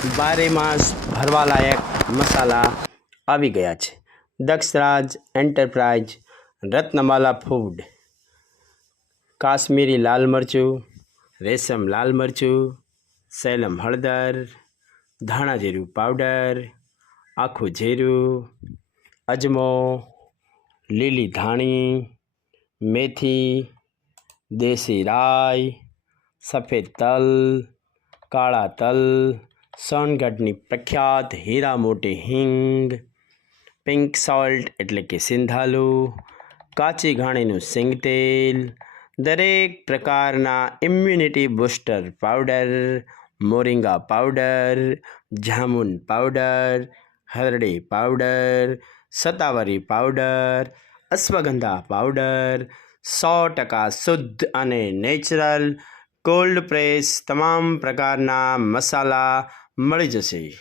બારે માસ ભરવાલાયક મસાલા આવી ગયા છે. દક્ષરાજ એન્ટરપ્રાઇઝ, રત્નમાલા ફૂડ, કાશ્મીરી લાલ મરચું, રેશમ લાલ મરચું, સેલમ હળદર, ધાણા જીરું પાવડર, આખું જીરું, અજમો, લીલી ધાણી, મેથી, દેશી રાઈ, સફેદ તલ, કાળા તલ, સોનગઢની પ્રખ્યાત હીરા મોટી હિંગ, પિંક સોલ્ટ એટલે કે સિંધાલુ, કાચી ઘાણીનું સિંગ તેલ, દરેક પ્રકારના immunity booster powder, moringa powder, jamun powder, હરડી powder, shatavari powder, ashwagandha powder, 100% શુદ્ધ અને નેચરલ કોલ્ડ પ્રેસ તમામ પ્રકારના મસાલા મળી જશે.